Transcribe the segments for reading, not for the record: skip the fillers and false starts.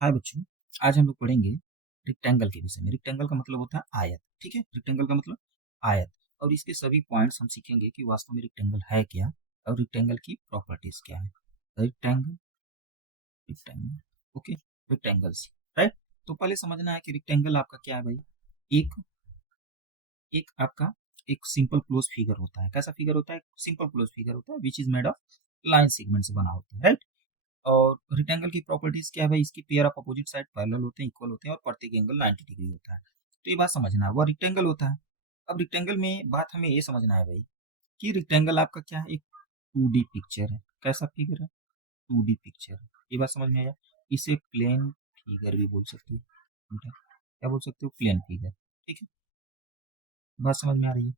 हाय बच्चों, आज हम लोग पढ़ेंगे रेक्टेंगल के विषय में। रेक्टेंगल का मतलब होता है आयत, ठीक है। रेक्टेंगल का मतलब आयत, और इसके सभी पॉइंट्स हम सीखेंगे कि वास्तव में रेक्टेंगल है क्या और रेक्टेंगल की प्रॉपर्टीज क्या है। Rectangle, rectangle, okay, rectangles, right. तो पहले समझना है कि रेक्टेंगल आपका क्या है भाई। एक एक आपका एक सिंपल क्लोज फिगर होता है। कैसा फिगर होता है? सिंपल क्लोज फिगर होता है which is made of line segment से बना होता है, राइट। और रेक्टेंगल की प्रॉपर्टीज क्या है भाई? इसकी pair of opposite side parallel होते हैं, इक्वल होते हैं, और प्रत्येक एंगल 90 डिग्री होता है। तो ये बात समझना है, वह रेक्टेंगल होता है। अब रेक्टेंगल में बात हमें ये समझना है भाई कि रेक्टेंगल आपका क्या है? एक 2D पिक्चर है। कैसा फिगर है? 2D पिक्चर है। ये बात समझ में आया? इसे प्लेन फिगर भी बोल सकते हो, बेटा। क्या बोल सकते हो? प्लेन फिगर, ठीक है। बात समझ में आ रही है?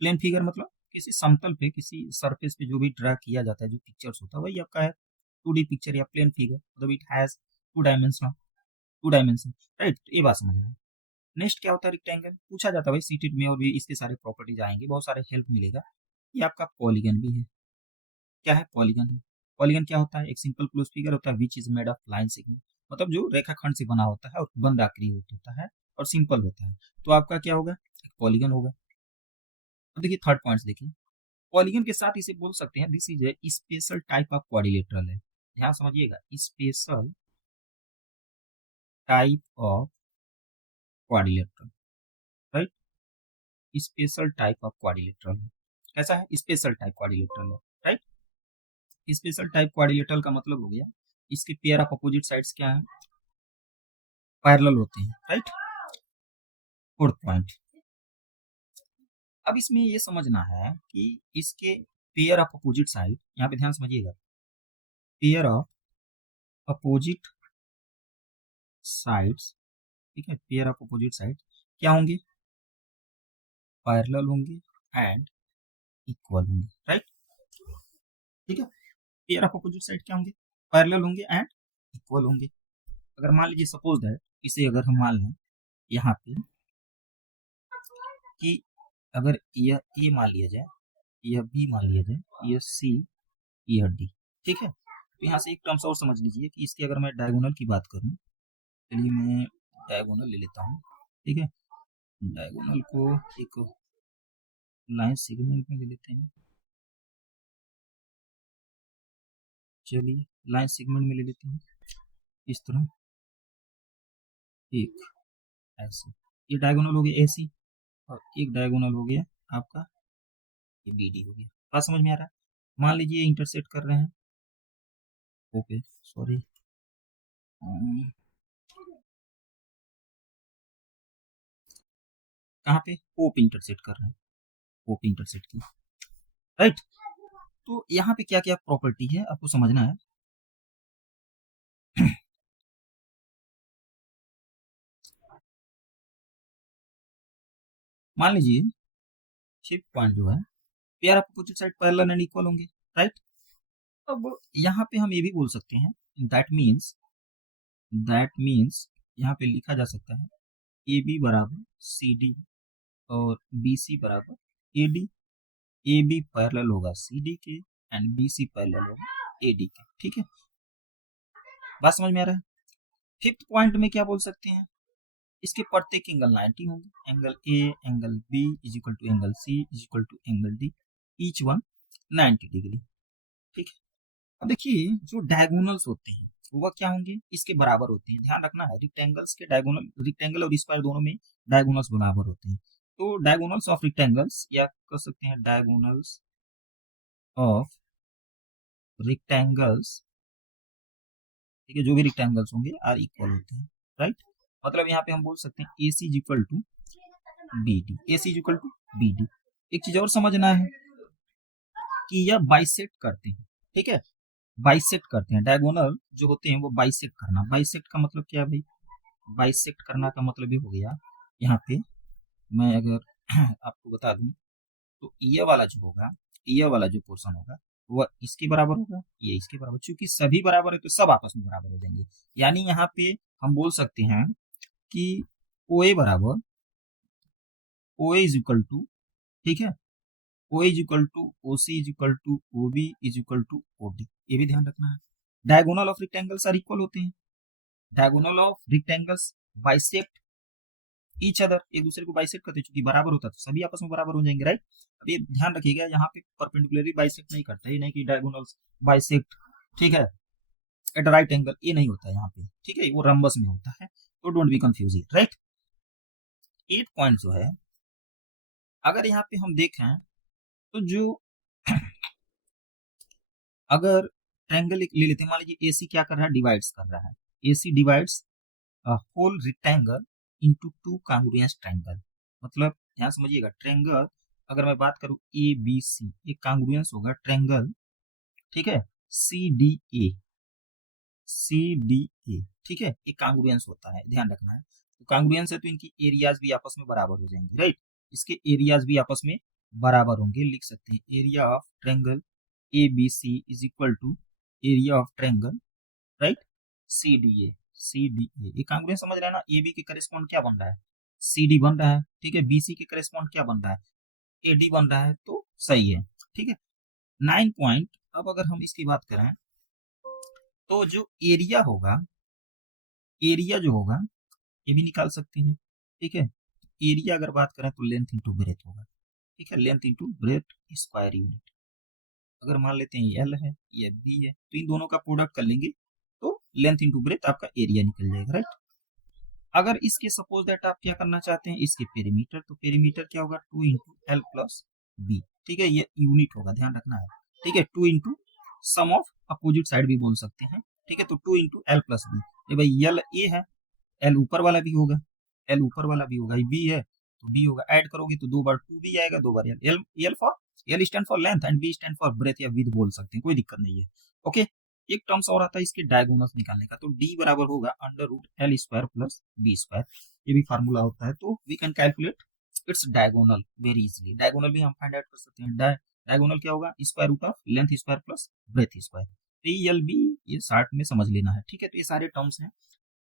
प्लेन फिगर मतलब किसी समतल पे, किसी सरफेस पे जो भी ड्रा किया जाता है, जो पिक्चर्स होता है, वही आपका है 2D पिक्चर या प्लेन फिगर। मतलब it has two dimension, right. ये बात समझना है। नेक्स्ट क्या होता है? रेक्टेंगल पूछा जाता है भाई सीटेड में, और भी इसके सारे प्रॉपर्टीज आएंगे, बहुत सारे हेल्प मिलेगा। ये आपका पॉलीगन भी है। क्या है? पॉलीगन है। पॉलीगन क्या होता है? एक सिंपल क्लोज फिगर होता है which is made of line segment, मतलब जो रेखाखंड से बना होता है और बंद आकृति होता है और सिंपल होता है। तो आपका क्या होगा? एक पॉलीगन होगा। अब देखिए थर्ड पॉइंट देखिए, पॉलीगन के साथ इसे बोल सकते हैं this is a special type of quadrilateral है। ध्यान समझिएगा, special type of quadrilateral, right. Special type of quadrilateral है। कैसा है? स्पेशल टाइप क्वाड्रिलेटरल है, राइट। स्पेशल टाइप क्वाड्रिलेटरल का मतलब हो गया इसके पेयर ऑफ अपोजिट साइड्स क्या है? पैरेलल होते हैं, राइट। फोर्थ पॉइंट, अब इसमें ये समझना है कि इसके पेयर ऑफ अपोजिट साइड, यहाँ पे ध्यान समझिएगा, पेयर ऑफ अपोजिट साइड्स, ठीक है। पेयर ऑफ अपोजिट साइड क्या होंगे? पैरेलल होंगे एंड इक्वल होंगे, राइट, ठीक है। पेयर ऑफ अपोजिट साइड क्या होंगे? पैरेलल होंगे एंड इक्वल होंगे। अगर मान लीजिए सपोज दैट, इसे अगर हम मान लें यहाँ पे कि अगर यह ए मान लिया जाए, यह बी मान लिया जाए, यह सी, यह डी, ठीक है। तो यहाँ से एक टर्म्स और समझ लीजिए कि इसकी अगर मैं डायगोनल की बात करूँ, चलिए मैं डायगोनल ले लेता हूँ, ठीक है। डायगोनल को एक लाइन सेगमेंट में ले लेते हैं। चलिए लाइन सेगमेंट में ले लेते हैं इस तरह, एक ऐसे, ये डायगोनल हो गया एसी, और एक डायगोनल हो गया आपका ये बीडी हो गया। बात समझ में आ रहा है? मान लीजिए इंटरसेक्ट कर रहे हैं, ओके सॉरी, कहाँ पे? ओप इंटरसेक्ट कर रहे हैं, ओप इंटरसेक्ट की, राइट। तो यहाँ पे क्या क्या प्रॉपर्टी है आपको समझना है। मान लीजिए शिफ्ट पॉइंट जो है, pair of opposite side parallel and equal होंगे, राइट। अब यहाँ पे हम ये भी बोल सकते हैं दैट मीन्स यहाँ पे लिखा जा सकता है ए बी बराबर सी डी और बी सी बराबर A D. A B parallel होगा सी डी के एंड बी सी पैरेलल होगा ए डी के, ठीक है। बात समझ में आ रहा है? फिफ्थ पॉइंट में क्या बोल सकते हैं? इसके प्रत्येक एंगल 90 होंगे। Angle A, angle B is equal to angle C is equal to angle D, each one 90 degree, ठीक है। अब देखिए जो डायगोनल्स होते हैं वह क्या होंगे? इसके बराबर होते हैं। ध्यान रखना है, रेक्टेंगल्स के डायगोनल, रेक्टेंगल और स्क्वायर दोनों में डायगोनल्स बराबर होते हैं। तो डायगोनल्स ऑफ रेक्टेंगल्स, या कह सकते हैं डायगोनल्स ऑफ रेक्टेंगल्स, ठीक है, जो भी रेक्टेंगल्स होंगे आर इक्वल होते हैं, राइट। मतलब यहाँ पे हम बोल सकते हैं A C is equal to B D, A C is equal to B D. एक चीज और समझना है कि यह बाइसेक्ट करते हैं, ठीक है। बाइसेक्ट करते हैं, डायगोनल जो होते हैं वो बाइसेक्ट करना। बाइसेक्ट का मतलब क्या है भाई? बाइसेक्ट करना का मतलब ये हो गया, यहाँ पे मैं अगर आपको बता दूं, तो ये वाला जो होगा, ये वाला जो पोर्शन होगा वह इसके बराबर होगा, ये इसके बराबर। चूंकि सभी बराबर है तो सब आपस में बराबर हो जाएंगे। यानी यहाँ पे हम बोल सकते हैं कि ओ ए बराबर, O A is equal to, ठीक है, O is equal to O C is equal to O B is equal to O D. ये भी ध्यान रखना है। डायगोनल ऑफ रेक्टेंगल्स आर इक्वल होते हैं, diagonal of rectangles bisect each other, एक दूसरे को बाइसेक्ट करते, चूंकि बराबर होता है तो सभी आपस में बराबर हो जाएंगे, राइट। अब ये ध्यान रखिएगा, यहाँ पे परपेंडिकुलरली बाइसेक्ट नहीं करता, ये नहीं कि डायगोनल्स बाइसेक्ट, ठीक है, एट राइट एंगल, ये नहीं होता है यहाँ पे, ठीक है, वो रंबस में होता है, तो don't be confuse, right. 8 point जो है, अगर यहाँ पे हम देखें तो जो अगर ट्रायंगल ले लेते हैं, मान लीजिए एसी क्या कर रहा है, डिवाइड्स कर रहा है, AC divides whole rectangle into two congruence triangle, मतलब यहाँ समझिएगा, ट्रायंगल अगर मैं बात करूं ए बी सी, ये कांग्रुएंस होगा ट्रायंगल, ठीक है, सी डी ए, सी डी ए, ठीक है, ये कांग्रुएंस होता है, ध्यान रखना है। तो कांग्रुएंस है तो इनकी एरियाज भी आपस में बराबर हो जाएंगे, राइट, इसके एरियाज भी आपस में बराबर होंगे, लिख सकते हैं area of triangle A B C is equal to area of triangle, right, C D A, C D A, ये कांग्रुएंस समझ रहे हैं ना, ए बी के करेस्पॉन्ड क्या बन रहा है, सी डी बन रहा है, ठीक है, बी सी के करेस्पॉन्ड क्या बन रहा है, ए डी बन रहा है, तो सही है, ठीक है। 9 पॉइंट, अब अगर हम इसकी बात करें तो जो एरिया होगा, एरिया जो होगा ये भी निकाल सकते हैं, ठीक है, एरिया अगर बात करें तो लेंथ इंटू ब्रेथ होगा, ठीक है, length into breadth square unit, अगर मान लेते हैं एल है, ये बी है, तो इन दोनों का प्रोडक्ट कर लेंगे तो लेंथ इंटू ब्रेथ आपका एरिया निकल जाएगा, राइट। अगर इसके सपोज दैट आप क्या करना चाहते हैं, इसके पेरीमीटर, तो पेरीमीटर क्या होगा, 2 इंटू एल प्लस बी, ठीक है, ये यूनिट होगा, ध्यान रखना है, ठीक है, 2 into sum of opposite side भी बोल सकते हैं, ठीक है, तो 2 इंटू एल प्लस बी, ये भाई एल ए है, एल ऊपर वाला भी होगा, एल ऊपर वाला भी होगा, बी है तो बी होगा, ऐड करोगे तो 2 बार 2 बी आएगा, 2 बार L, L L for, L stand for length and B stand for breadth या विड्थ बोल सकते हैं, कोई दिक्कत नहीं है, ओके। एक टर्म्स और आता है इसके डायगोनल्स निकालने का, तो डी बराबर होगा under root L square plus B square, ये भी फार्मूला होता है, तो we can calculate its diagonal very easily, diagonal भी हम फाइंड आउट कर सकते हैं, डायगोनल क्या होगा, square root of length square plus breadth square, तो एल बी ये शार्ट में समझ लेना है, ठीक है, तो ये सारे टर्म्स हैं,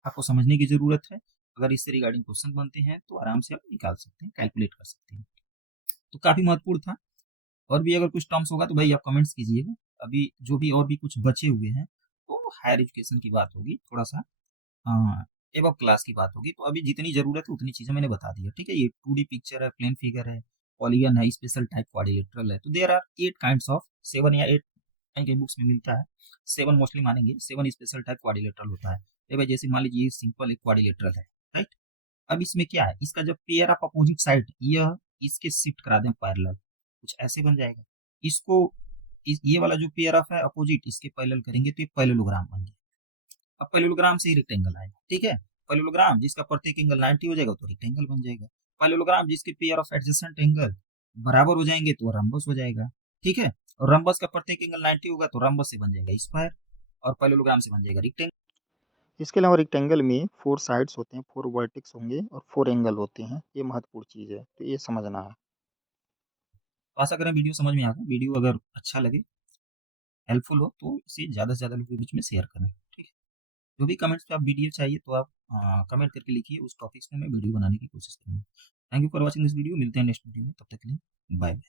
आपको समझने की जरूरत है, अगर इससे रिगार्डिंग क्वेश्चन बनते हैं तो आराम से आप निकाल सकते हैं, कैलकुलेट कर सकते हैं, तो काफी महत्वपूर्ण था। और भी अगर कुछ टर्म्स होगा तो भाई आप कमेंट्स कीजिएगा, अभी जो भी और भी कुछ बचे हुए हैं तो हायर एजुकेशन की बात होगी, थोड़ा सा एबव क्लास की बात होगी, तो अभी जितनी जरूरत है उतनी चीजें मैंने बता दी है, ठीक है, ये 2D पिक्चर है, प्लेन फिगर है, पॉलीगन है, स्पेशल टाइप क्वाड्रिलेटरल है, तो देयर आर 8 काइंड्स ऑफ, 7 या 8 के बुक्स में मिलता है, 7 मोस्टली मानेंगे, 7 स्पेशल टाइप क्वाड्रिलेटरल होता है, ये भाई जैसे मान लीजिए सिंपल एक क्वाड्रिलेटरल है, राइट। अब इसमें क्या है, इसका जब पेयर ऑफ अपोजिट साइड यह इसके शिफ्ट करा दें पैरेलल, कुछ ऐसे बन जाएगा, इसको ये वाला जो पेयर ऑफ है अपोजिट, इसके पैरेलल करेंगे तो ये पैरेललोग्राम बन गया, अब पैरेललोग्राम से ही रेक्टेंगल आएगा, ठीक है, पैरेललोग्राम जिसका प्रत्येक एंगल 90 हो जाएगा तो रेक्टेंगल बन जाएगा, पैरेललोग्राम जिसके पेयर ऑफ एडजेसेंट एंगल बराबर हो जाएंगे तो रंबस हो जाएगा, ठीक है, और रंबस का प्रत्येक एंगल 90 होगा तो रंबस से बन जाएगा स्क्वायर, और पैरेललोग्राम से बन जाएगा रेक्टेंगल। इसके अलावा रेक्टेंगल में 4 साइड्स होते हैं, 4 वर्टेक्स होंगे और 4 एंगल होते हैं, ये महत्वपूर्ण चीज़ है, तो ये समझना है। तो आशा करें वीडियो समझ में आ गया, वीडियो अगर अच्छा लगे, हेल्पफुल हो तो इसे ज़्यादा से ज़्यादा लोगों के बीच में शेयर करें, ठीक है, जो भी कमेंट्स पे आप वीडियो चाहिए तो आप कमेंट करके लिखिए, उस टॉपिक्स में मैं वीडियो बनाने की कोशिश करूँगा। Thank you for watching this video, मिलते हैं नेक्स्ट वीडियो में, तब तक के लिए बाय बाय।